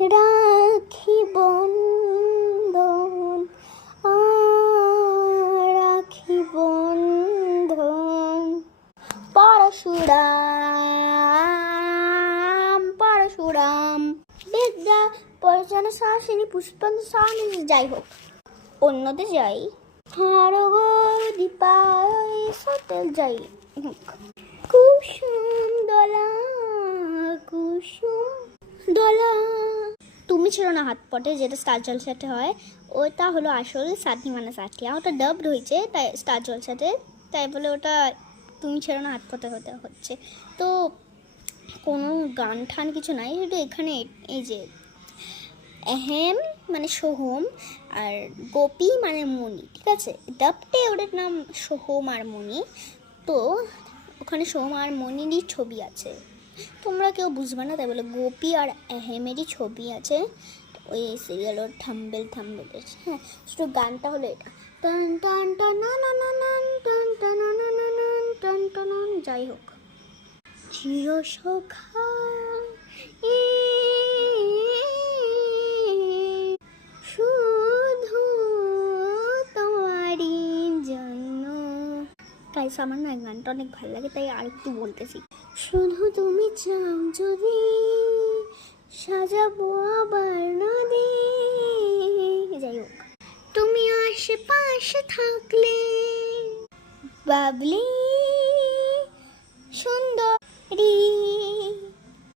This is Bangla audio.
রাখি বন্ধন, রাখি বন্ধন। পরশুরাম পরশুরাম বিদ্যা পরিজন শাসিনী পুষ্পন শাসিনী। যাই হোক, অন্যদের যাই। হারগ দীপায় সতেল যাই হোক। কুসুম দোলা কুসুম দোলা। তুমি ছিল না হাত পটে, যেটা স্টার জলসাতে হয়, ওটা হলো আসল সাথী মানে সাথিয়া। ওটা ডাবড হয়েছে তাই স্টার জলসাতে, তাই বলে ওটা তুমি ছিল না হাত পটে হতে হচ্ছে। তো কোনো গান ঠান কিছু নাই, শুধু এখানে এই যে এহেম মানে সোহম আর গোপী মানে মণি, ঠিক আছে। ডাবটে ওদের নাম সোহম আর মণি। তো ওখানে সোহম আর মণিরই ছবি আছে, তোমরা কেউ বুঝবে না, তাই বলে গোপী আর এহেমেরই ছবি আছে ওই সিরিয়াল ওর থাম্বেল থাম্বেলের। হ্যাঁ, শুধু গানটা হলো এটা, টান টান টান না না না না টান টান না না না না টান টান। যাই হোক, চির সখা শুধু তোমারই জন্য। গাইস, আমার না গানটা অনেক ভালো লাগে, তাই আর একটু বলতেছি। শুধু তুমি চাও যদি সাজাবো আবার নদী। যাই হোক, তুমি আশেপাশে থাকলে বাবলি